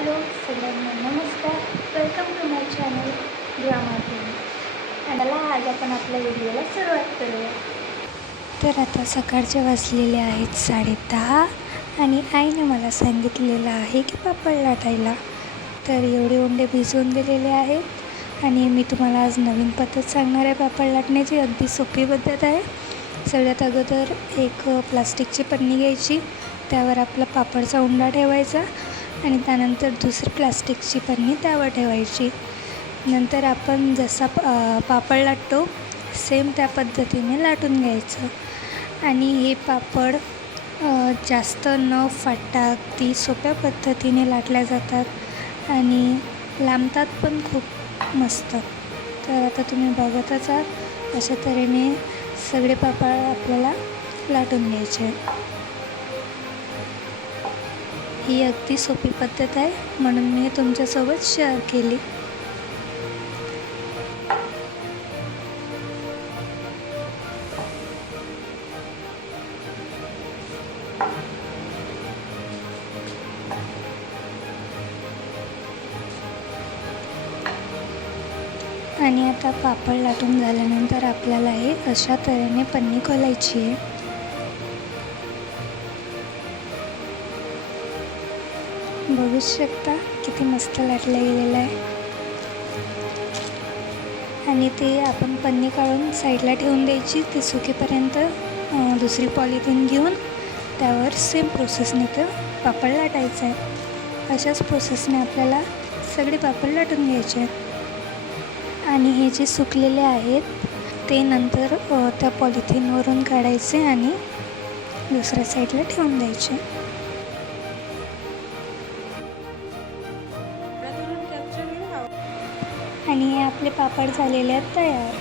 Hello सगळ्यांना नमस्कार. Welcome to my channel drama team. आणि आज आपण आपल्या व्हिडिओला सुरुवात करूया. तर आता सकाळचे वाजलेले आहेत 10:30 आणि आईने मला सांगितलेलं आहे की पापड लाटायला. तर एवढे उंडे भिजवून दिलेले आहेत आणि मी तुम्हाला आज नवीन पद्धत सांगणार आहे पापड लाटण्याची. अगदी सोपी पद्धत आहे. सगळ्यात अगोदर एक प्लास्टिकची पन्नी घ्यायची, त्यावर आपला पापडचा उंडा ठेवायचा आणि त्यानंतर दुसरी प्लास्टिकची पन्नी त्यावर ठेवायची. नंतर आपण जसा पापड लाटतो सेम त्या पद्धतीने लाटून घ्यायचं आणि हे पापड जास्त न फाटता अगदी सोप्या पद्धतीने लाटल्या जातात आणि लांबतात पण खूप मस्त. तर आता तुम्ही बघतच आहात, अशा तऱ्हेने सगळे पापड आपल्याला लाटून घ्यायचे. ही अगदी सोपी पद्धत आहे म्हणून मी तुमच्यासोबत शेअर केली. आणि आता पापड लाटून झाल्यानंतर आपल्याला हे अशा तऱ्हेने पन्नी खोलायची आहे. बघू शकता किती मस्त लाटलं गेलेलं आहे. आणि ते आपण पन्नी काढून साईडला ठेवून द्यायची. ते सुकेपर्यंत दुसरी पॉलिथिन घेऊन त्यावर सेम प्रोसेसने ते पापड लाटायचं आहे. अशाच प्रोसेसने आपल्याला सगळे पापड लाटून घ्यायचे आहेत. आणि हे जे सुकलेले आहेत ते नंतर त्या पॉलिथिनवरून काढायचे आणि दुसऱ्या साईडला ठेवून द्यायचे. आणि हे आपले पापड झालेले आहेत तयार.